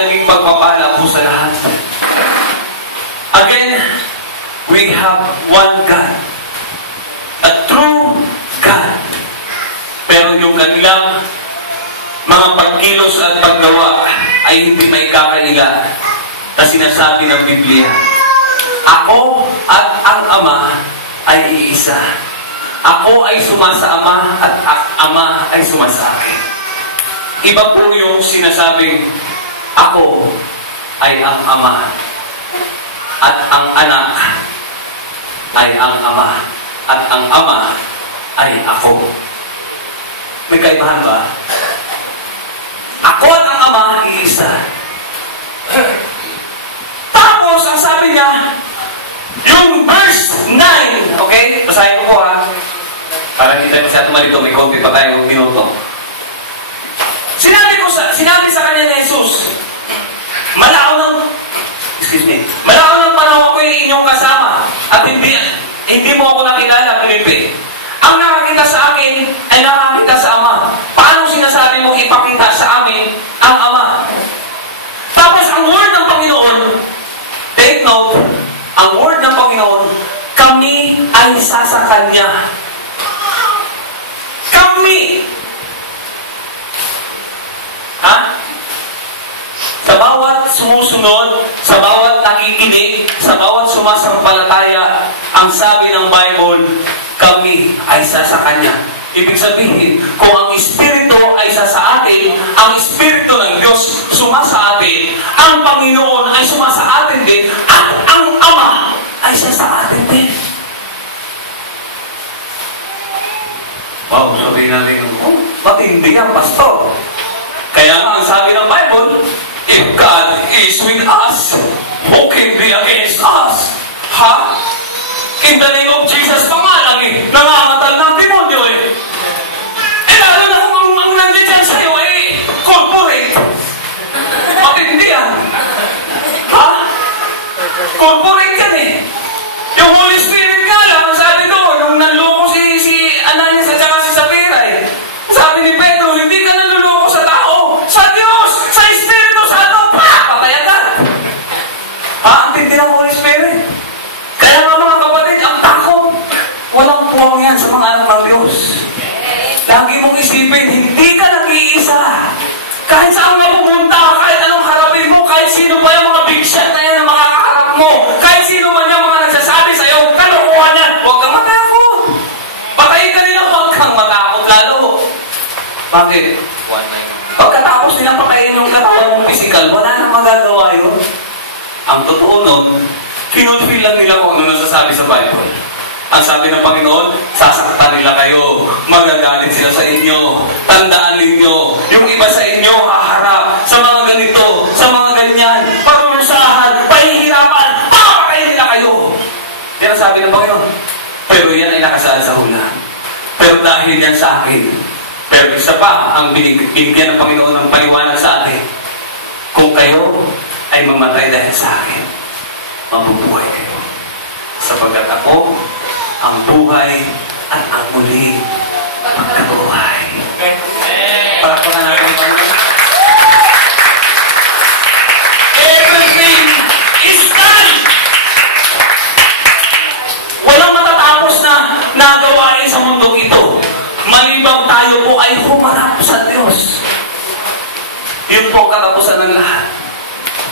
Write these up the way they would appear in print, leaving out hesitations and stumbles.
naging pagpapala po sa lahat. Again, we have one God. A true God. Pero yung kanilang mga pagkilos at paggawa ay hindi may kakaila na sinasabi ng Biblia. Ako at ang Ama ay iisa. Ako ay sumasa Ama at Ama ay sumasa akin. Iba po yung sinasabing ako ay ang Ama at ang Anak ay ang Ama at ang Ama ay ako. May kaibahan ba? Ako at ang Ama iisa. Tapos, ang sabi niya, yung verse 9, okay? Basahin ko po ha. Para hindi tayo masyado malito, may konti pa tayo minuto. Sinabi sa kanya ni Jesus, malao ng panahon ako yung inyong kasama at hindi mo ako nakilala, Felipe. Ang nakakita sa akin ay nakakita sa Ama. Paano sinasabi mong ipakita sa amin ang Ama? Tapos ang word ng Panginoon, take note, ang word ng Panginoon, kami ay isa sa Kanya. Kami! Ha? Sa bawat sumusunod, sa bawat nakikinig, sa bawat sumasampalataya, ang sabi ng Bible, kami ay isa sa Kanya. Ibig sabihin, kung ang Espiritu ay isa sa atin, ang Espiritu ng Diyos sumasa atin, ang Panginoon ay sumasa atin din, at ang Ama ay isa sa atin din. Wow, sabihin natin, matindi yan, pastor. Kaya nga, ang sabi ng Bible, if God is with us, who can be against us? Ha? In the name of Jesus, pangalang nangangatal ng demonyo eh. Eh lalo na kung ang nandiyan sa'yo eh, corporate. Matindi yan. Ha? Corporate yan eh. Yung Holy Spirit nga lang, ang sabi doon, nung nanloko si Ananias at saka si Sapphira eh. Sabi ni Pedro, hindi ka nanluloko sa tao, sa Diyos, sa Espiritu Santo, patayan ka. Ha? Ang tindi ng Holy Spirit. Kaya nga mga kapatid, ang takot, walang puwang yan sa mga anak ng Diyos. Lagi mong isipin, hindi ka nag-iisa. Kahit saan ka pumunta, kahit anong harapin mo, kahit sino pa yung mga big shot na yan na makakaharap mo, kahit sino man yung mga nagsasabi sa'yo, kalokohan yan, huwag kang matakot. Patayin ka nila, huwag kang matakot lalo. Bakit? Pagkatapos nilang patayin yung katawan mong physical, wala nang magagawa yun. Ang totoo nun, kinulfil lang nila kung ano nasasabi sa Bible. Ang sabi ng Panginoon, sasaktan nila kayo, magagalit sila sa inyo, tandaan ninyo, yung iba sa inyo haharap sa mga ganito, sa mga ganyan, parurusahan, pahihirapan, papatayin nila kayo. Yan ang sabi ng Panginoon. Pero yan ay nakasaad sa hula. Pero dahil yan sa akin, pero isa pa ang binigyan ng Panginoon ng paliwanag sa atin, kung kayo ay mamatay dahil sa akin, mabubuhay kayo. Sapagkat ako, ang buhay at ang muling pagkabuhay. Palakpakan natin ang Panginoon. Everything is done! Walang matatapos na nagawain sa mundong ito. Malibang tayo po ay humarap sa Diyos. Yun po katapusan ng lahat.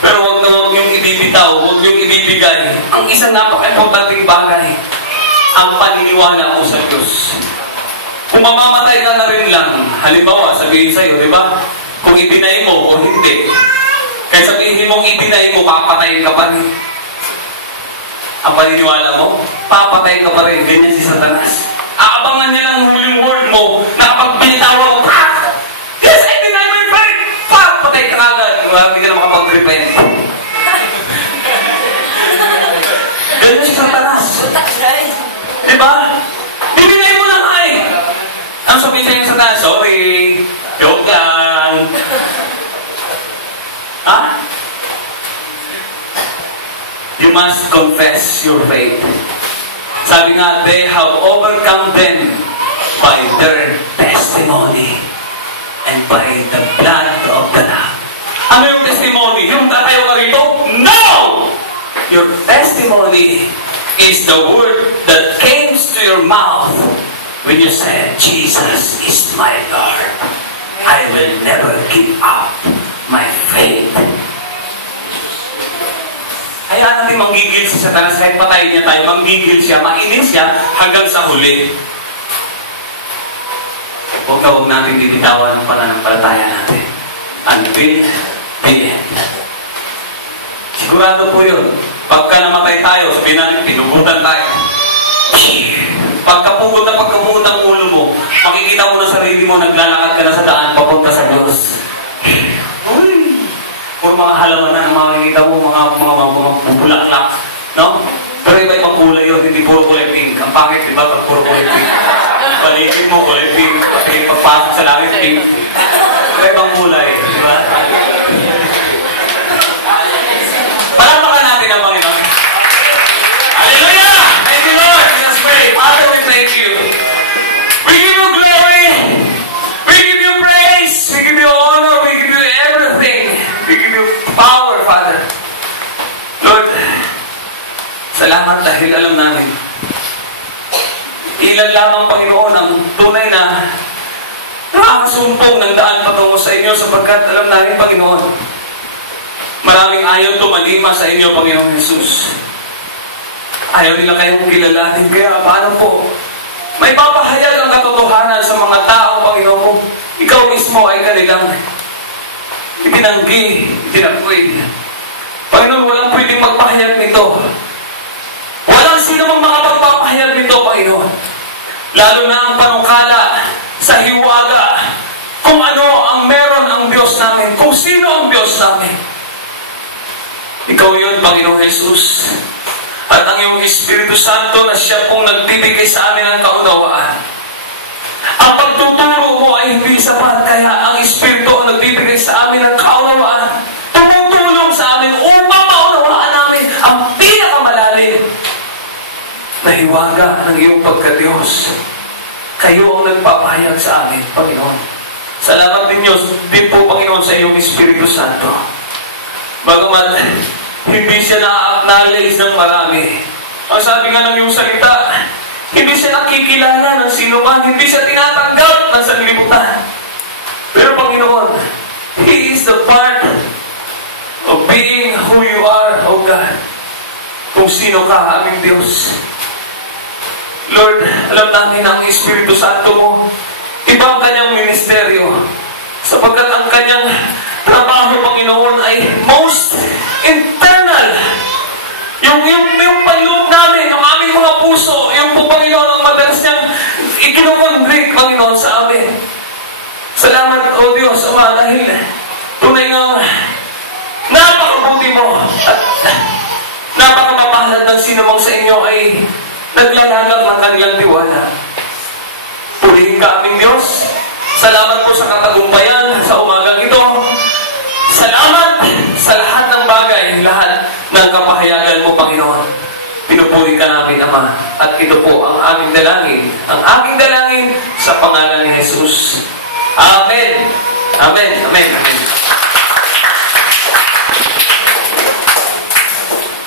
Pero huwag na huwag niyong ibibitaw, huwag niyong ibibigay ang isang napaka-importanting bagay, ang paniniwala mo sa Diyos. Kung mamamatay ka na rin lang, halimbawa, sabihin sa'yo, di ba? Kung i-deny mo o hindi, kahit sabihin mong i-deny mo, papatayin ka pa rin. Ang paniniwala mo, papatayin ka pa rin. Ganyan si Satanas. Aabangan niya lang huling word mo na kapag binitawa mo, pak! Yes, i-deny mo yung parin! Pak! Patay ka agad. Hindi ka na makapag-repent. Ganyan si Satanas. Diba? Bibigay mo lang ay. Ang sabihin sa'yo sa Satanas, sorry, joke lang. Ha? You must confess your faith. Sabi nga, they have overcome them by their testimony and by the blood of the Lamb. Ano yung testimony? Yung tatayo ka rito? No! Your testimony is the word that came to your mouth when you said, Jesus is my Lord. I will never give up my faith. Hayaan natin manggigil si Satanas kahit patayin niya tayo. Manggigil siya, mainis siya hanggang sa huli. Huwag natin bibitawan ng pananampalataya natin. Until the end. Sigurado po yun. Pagka namatay tayo, sabihin natin, pinugutan tayo. Pagkapugot ang ulo mo, makikita mo na sarili mo, naglalakad ka na sa daan, papunta sa Diyos. Uy! Puro mga halaman na makikita mo, mga bulaklak. No? Pero iba-ibang kulay yun, hindi puro kulay pink. Ang pangit, di ba? Pag puro kulay pink. Paligid mo, kulay pink. Pagpasok sa langit, pink. Iba-ibang kulay, di ba? Palamakan natin ang Panginoon. Hallelujah! Thank you, Lord! Let us pray. Father, we thank you. We give you glory. We give you praise. We give you honor. We give you everything. We give you power, Father. Lord, salamat dahil alam namin. Ilan lamang, Panginoon, ang tunay na nakakasumpong ng daan patungo sa inyo sapagkat alam namin, Panginoon, maraming ayaw tumalima sa inyo, Panginoon Jesus. Ayaw nila kayong kilalanin. Kaya paano po? May papahayag ang katotohanan sa mga tao, Panginoon. Ikaw mismo ay kanilang itinanggi, itinakwil. Panginoon, walang pwedeng magpahayag nito. Walang sino mang makapagpapahayag nito, Panginoon. Lalo na ang panukala sa hiwaga kung ano ang meron ang Diyos namin, kung sino ang Diyos namin. Ikaw yun, Panginoon Jesus. At ang iyong Espiritu Santo na siya pong nagbibigay sa amin ng kaunawaan. Ang pagtuturo mo ay hindi sapat, kaya ang Espiritu ang nagbibigay sa amin ng kaunawaan. Tumutulong sa amin upang maunawaan namin ang pinakamalalim na hiwaga ng iyong pagka-Diyos. Kayo ang nagpapahayag sa amin, Panginoon. Salamat din po, Panginoon, sa iyong Espiritu Santo. Bagamat hindi siya na-acknowledge ng marami. Ang sabi nga ng iyong salita, hindi siya nakikilala ng sino man, hindi siya tinatanggap ng sanlibutan. Pero Panginoon, He is the part of being who you are, O God. Kung sino ka, aming Diyos. Lord, alam namin ang Espiritu Santo mo, iba ang kanyang ministeryo, sapagkat ang kanyang trabaho, Panginoon, ay most internal. Yung panloob namin, yung aming mga puso, yung po, Panginoon, ang madalas niyang ikinukonvict, Panginoon, sa amin. Salamat, O Diyos, Ama, dahil tunay nga napakabuti mo at napakamapalad ng sinumang sa inyo ay naglalagak ng kanilang tiwala. Purihin ka, aming Diyos. Salamat po sa katagumpayan sa umagang ito. Salamat sa lahat ng bagay, lahat ng kapahayagan mo, Panginoon. Pinupuri ka namin, Ama. At ito po ang aming dalangin. Ang aking dalangin sa pangalan ni Jesus. Amen. Amen. Amen. Amen.